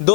2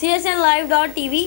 csnlive.tv۔